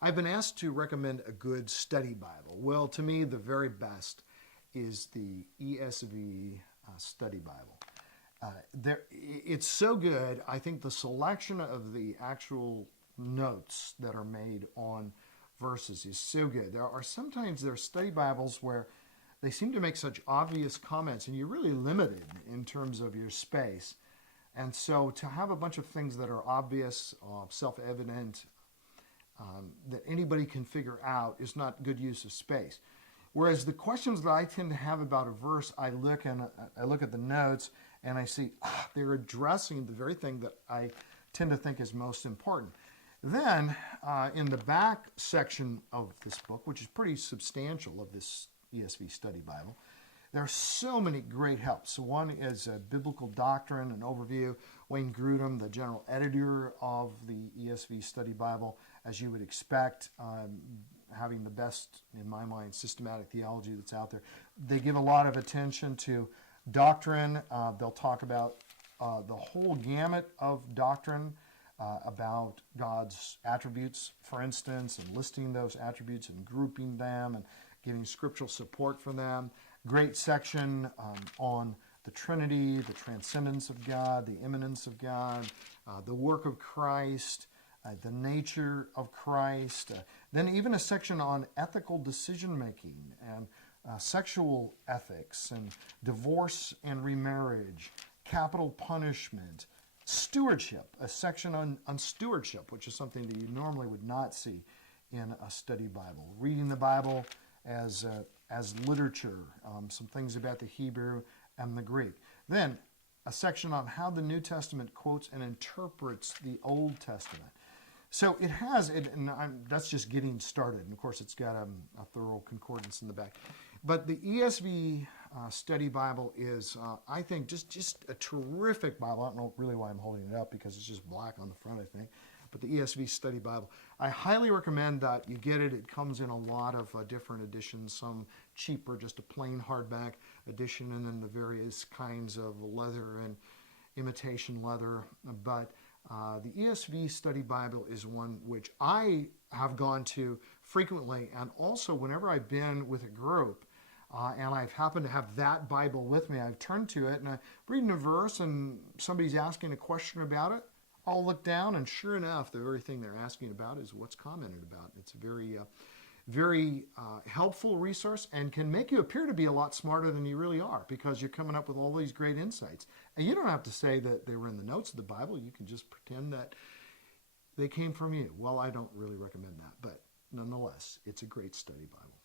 I've been asked to recommend a good study Bible. Well, to me, the very best is the ESV Study Bible. It's so good. I think the selection of the actual notes that are made on verses is so good. There are study Bibles where they seem to make such obvious comments, and you're really limited in terms of your space. And so to have a bunch of things that are obvious, self-evident, that anybody can figure out is not good use of space. Whereas the questions that I tend to have about a verse, I look at the notes and I see they're addressing the very thing that I tend to think is most important. Then in the back section of this book, which is pretty substantial of this ESV Study Bible, there are so many great helps. So one is a biblical doctrine, an overview. Wayne Grudem, the general editor of the ESV Study Bible, as you would expect, having the best, in my mind, systematic theology that's out there. They give a lot of attention to doctrine. They'll talk about the whole gamut of doctrine, about God's attributes, for instance, and listing those attributes and grouping them and giving scriptural support for them. Great section on the Trinity, the transcendence of God, the immanence of God, the work of Christ, the nature of Christ. Then even a section on ethical decision-making and sexual ethics and divorce and remarriage, capital punishment, stewardship, a section on stewardship, which is something that you normally would not see in a study Bible. Reading the Bible as literature, some things about the Hebrew and the Greek. Then a section on how the New Testament quotes and interprets the Old Testament. So it has, that's just getting started. And of course, it's got a thorough concordance in the back. But the ESV Study Bible is, I think, just a terrific Bible. I don't know really why I'm holding it up, because it's just black on the front, I think. But the ESV Study Bible, I highly recommend that you get it. It comes in a lot of different editions, some cheaper, just a plain hardback edition, and then the various kinds of leather and imitation leather. But the ESV Study Bible is one which I have gone to frequently, and also whenever I've been with a group and I've happened to have that Bible with me, I've turned to it and I'm reading a verse and somebody's asking a question about it. I'll look down, and sure enough, the very thing they're asking about is what's commented about. It's a very helpful resource, and can make you appear to be a lot smarter than you really are, because you're coming up with all these great insights. And you don't have to say that they were in the notes of the Bible. You can just pretend that they came from you. Well, I don't really recommend that, but nonetheless, it's a great study Bible.